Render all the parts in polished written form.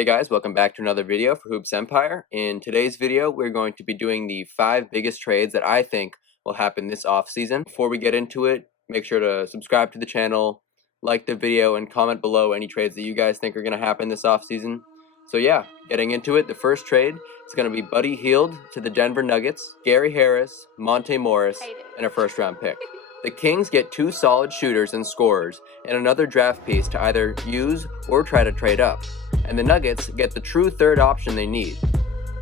Hey guys, welcome back to another video for Hoops Empire. In today's video, we're going to be doing the 5 biggest trades that I think will happen this offseason. Before we get into it, make sure to subscribe to the channel, like the video, and comment below any trades that you guys think are going to happen this offseason. So yeah, getting into it, the first trade is going to be Buddy Hield to the Denver Nuggets, Gary Harris, Monte Morris, and a first-round pick. The Kings get 2 solid shooters and scorers and another draft piece to either use or try to trade up. And the Nuggets get the true third option they need.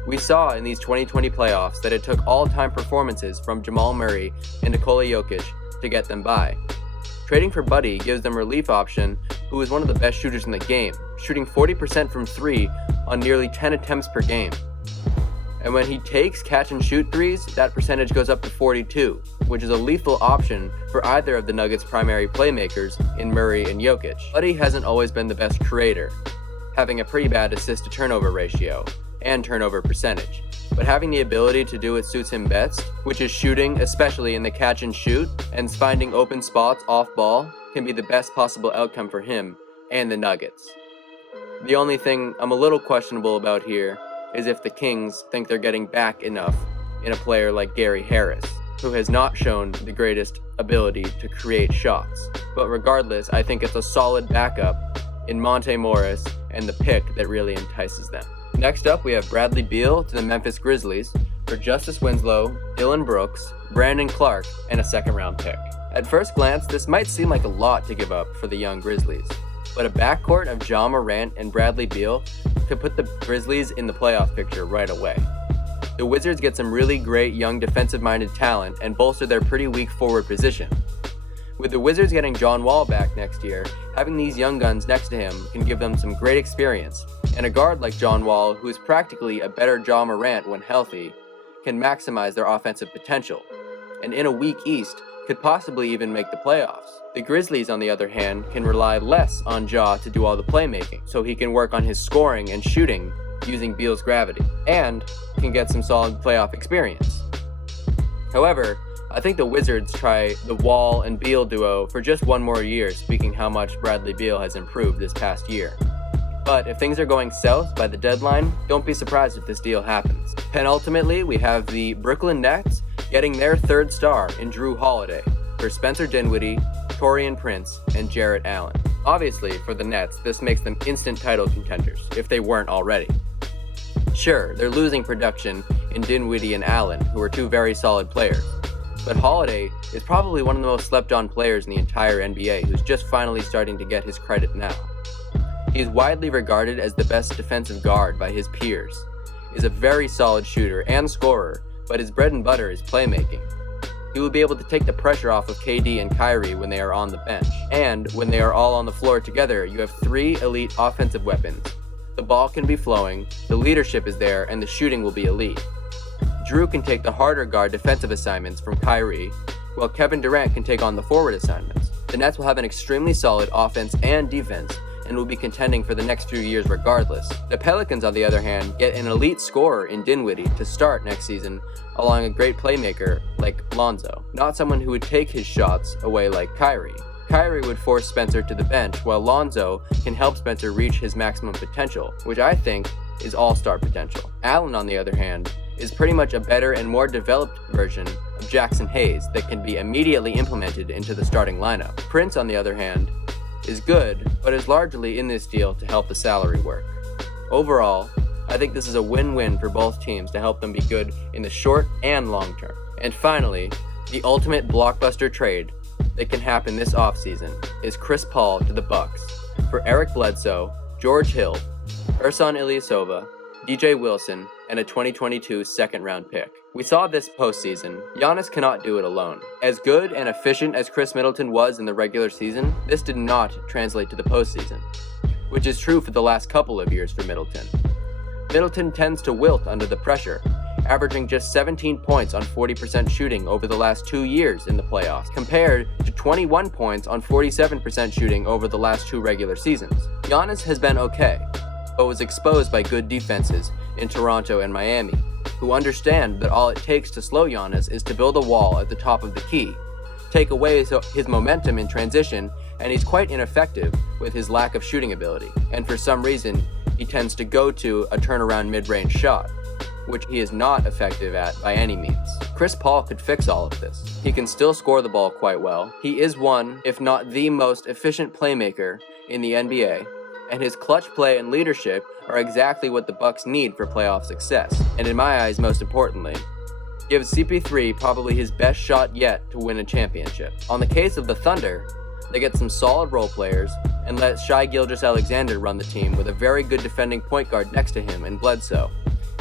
We saw in these 2020 playoffs that it took all-time performances from Jamal Murray and Nikola Jokic to get them by. Trading for Buddy gives them a relief option who is one of the best shooters in the game, shooting 40% from 3 on nearly 10 attempts per game. And when he takes catch-and-shoot threes, that percentage goes up to 42, which is a lethal option for either of the Nuggets' primary playmakers in Murray and Jokic. Buddy hasn't always been the best creator, having a pretty bad assist-to-turnover ratio and turnover percentage. But having the ability to do what suits him best, which is shooting, especially in the catch-and-shoot, and finding open spots off-ball, can be the best possible outcome for him and the Nuggets. The only thing I'm a little questionable about here is if the Kings think they're getting back enough in a player like Gary Harris, who has not shown the greatest ability to create shots. But regardless, I think it's a solid backup in Monte Morris and the pick that really entices them. Next up, we have Bradley Beal to the Memphis Grizzlies for Justice Winslow, Dylan Brooks, Brandon Clark, and a second-round pick. At first glance, this might seem like a lot to give up for the young Grizzlies, but a backcourt of Ja Morant and Bradley Beal could put the Grizzlies in the playoff picture right away. The Wizards get some really great young defensive-minded talent and bolster their pretty weak forward position. With the Wizards getting John Wall back next year, having these young guns next to him can give them some great experience, and a guard like John Wall, who is practically a better Ja Morant when healthy, can maximize their offensive potential, and in a weak East, could possibly even make the playoffs. The Grizzlies, on the other hand, can rely less on Ja to do all the playmaking, so he can work on his scoring and shooting using Beal's gravity, and can get some solid playoff experience. However, I think the Wizards try the Wall and Beal duo for just one more year, speaking how much Bradley Beal has improved this past year. But if things are going south by the deadline, don't be surprised if this deal happens. Penultimately, we have the Brooklyn Nets getting their third star in Jrue Holiday for Spencer Dinwiddie, Taurean Prince, and Jarett Allen. Obviously, for the Nets, this makes them instant title contenders, if they weren't already. Sure, they're losing production in Dinwiddie and Allen, who are 2 very solid players, but Holiday is probably one of the most slept-on players in the entire NBA who's just finally starting to get his credit now. He is widely regarded as the best defensive guard by his peers, is a very solid shooter and scorer, but his bread and butter is playmaking. He will be able to take the pressure off of KD and Kyrie when they are on the bench, and when they are all on the floor together, you have 3 elite offensive weapons. The ball can be flowing, the leadership is there, and the shooting will be elite. Jrue can take the harder guard defensive assignments from Kyrie, while Kevin Durant can take on the forward assignments. The Nets will have an extremely solid offense and defense, and will be contending for the next few years regardless. The Pelicans, on the other hand, get an elite scorer in Dinwiddie to start next season, along a great playmaker like Lonzo, not someone who would take his shots away like Kyrie. Kyrie would force Spencer to the bench, while Lonzo can help Spencer reach his maximum potential, which I think is all-star potential. Allen, on the other hand, is pretty much a better and more developed version of Jackson Hayes that can be immediately implemented into the starting lineup. Prince, on the other hand, is good, but is largely in this deal to help the salary work. Overall, I think this is a win-win for both teams to help them be good in the short and long term. And finally, the ultimate blockbuster trade that can happen this offseason is Chris Paul to the Bucks for Eric Bledsoe, George Hill, Ersan Ilyasova, DJ Wilson, and a 2022 second-round pick. We saw this postseason, Giannis cannot do it alone. As good and efficient as Chris Middleton was in the regular season, this did not translate to the postseason, which is true for the last couple of years for Middleton. Middleton tends to wilt under the pressure, averaging just 17 points on 40% shooting over the last 2 years in the playoffs, compared to 21 points on 47% shooting over the last 2 regular seasons. Giannis has been okay, but was exposed by good defenses in Toronto and Miami, who understand that all it takes to slow Giannis is to build a wall at the top of the key, take away his momentum in transition, and he's quite ineffective with his lack of shooting ability. And for some reason, he tends to go to a turnaround mid-range shot, which he is not effective at by any means. Chris Paul could fix all of this. He can still score the ball quite well. He is one, if not the most efficient playmaker in the NBA, and his clutch play and leadership are exactly what the Bucks need for playoff success. And in my eyes, most importantly, gives CP3 probably his best shot yet to win a championship. On the case of the Thunder, they get some solid role players and let Shai Gilgeous-Alexander run the team with a very good defending point guard next to him in Bledsoe,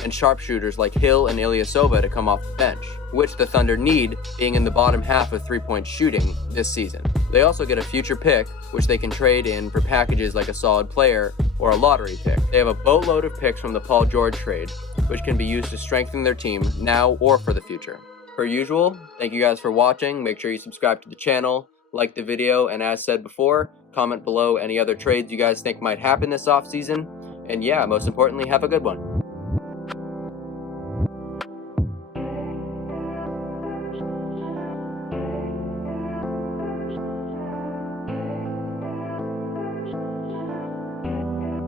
and sharpshooters like Hield and Ilyasova to come off the bench, which the Thunder need, being in the bottom half of three-point shooting this season. They also get a future pick, which they can trade in for packages like a solid player or a lottery pick. They have a boatload of picks from the Paul George trade, which can be used to strengthen their team now or for the future. Per usual, thank you guys for watching. Make sure you subscribe to the channel, like the video, and as said before, comment below any other trades you guys think might happen this offseason. And yeah, most importantly, have a good one.